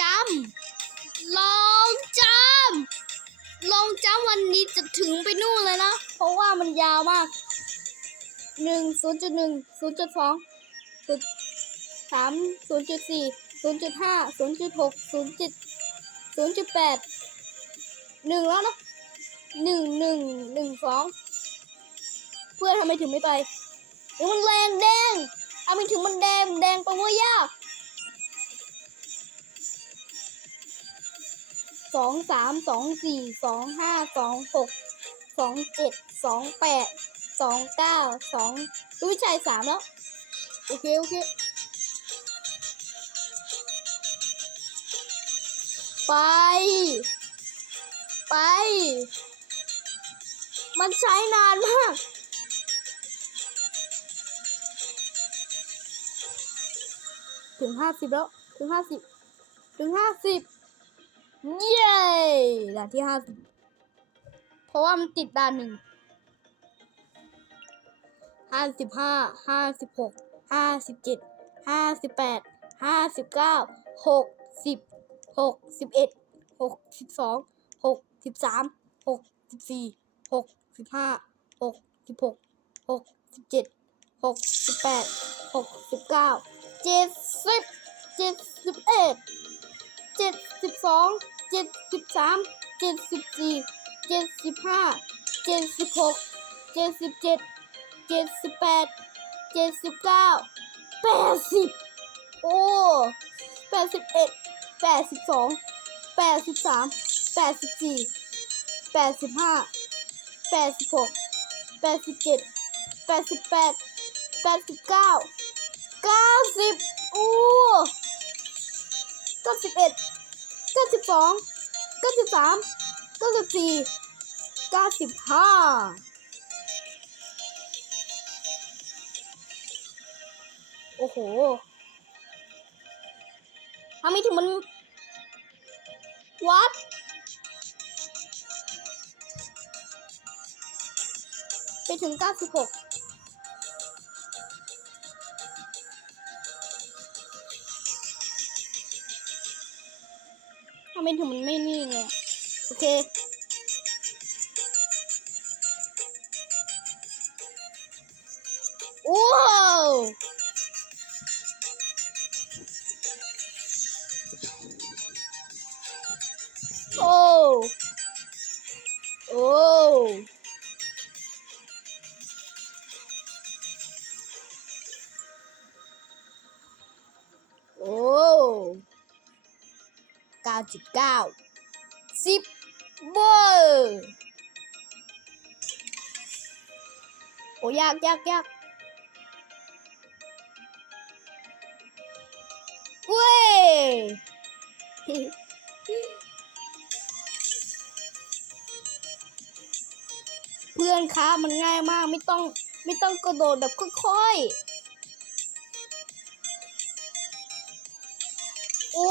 จำลองจำลองจำวันนี้จะถึงไปนู่นเลยนะ เพราะว่ามันยาวมากหนึ่งศูนย์จุดหนึ่งศูนย์จุดสองศูนย์สามศูนย์จุดสี่ศูนย์จุดห้าศูนย์จุดหกศูนย์จุดศูนย์จุดแปดหนึ่งแล้วเนะหนึ่งหนึ่งหนึ่งสองเพื่อนทำไมถึงไม่ไปเดี๋ยวมันแรงแดงทำไมถึงมันแดงแดงไปว่ายาก สองสามสองสี่สองห้าสองหกสองเจ็ดสองแปดสองเก้าสองรู้ใจสามแล้ว โอเค โอเคไป ไป มันใช้นานมาก ถึงห้าสิบแล้ว ถึงห้าสิบ ถึงห้าสิบ เย้ด่านที่ห้าสิบเพราะว่ามันติดด่านหนึ่งห้าสิบห้าห้าสิบหกห้าสิบเจ็ดห้าสิบแปดห้าสิบเก้าหกสิบหกสิบเอ็ดหกสิบสองหกสิบสามหกสิบสี่หกสิบห้าหกสิบหกหกสิบเจ็ดหกสิบแปดหกสิบเก้าเจ็ดสิบเจ็ดสิบเอ็ดเจ็ด สองเจ็ดสิบสามเจ็ดสิบสี่เจ็ดสิบห้าเจ็ดสิบหกเจ็ดสิบเจ็ดเจ็ดสิบแปดเจ็ดสิบเก้าแปดสิบโอ้แปดสิบเอ็ดแปดสิบสองแปดสิบสามแปดสิบสี่แปดสิบห้าแปดสิบหกแปดสิบเจ็ดแปดสิบแปดแปดสิบเก้าเก้าสิบโอ้เก้าสิบเอ็ด ก้าสิบสองเก้าสิบสามเก้าสิบสี่เก้าสิบห้าโอ้โหทำไมถึงมันวัดไปถึงเก้าสิบหก ไมถึงมันไม่นี่ไงโอเคว้าวโอ้โอ้ 99.9 10เบอร์โอ้ยากยากยากเว้ยเพื่อนคะมันง่ายมากไม่ต้องไม่ต้องกระโดดแบบค่อยๆ โอ้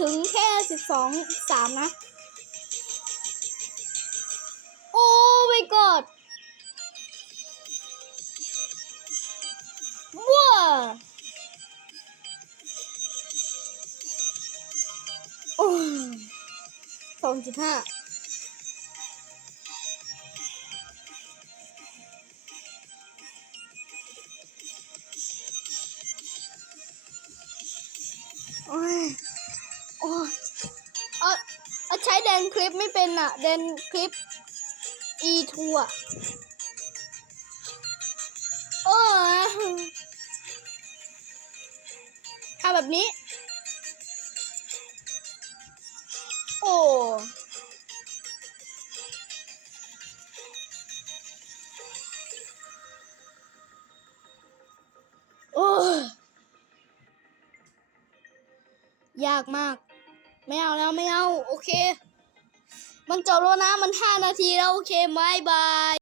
ถึงแค่สิบสองสามนะ โอ้ my god ว้าโอ้สองจุดห้าโอ้ย นคลิปไม่เป็นอะแดนคลิป e2 อะโอ้ยแบบนี้โอ้โอ้ยากมาก ไม่เอาแล้วไม่เอา โอเค มันจบแล้วนะ มันห้านาทีแล้ว โอเคไหมบาย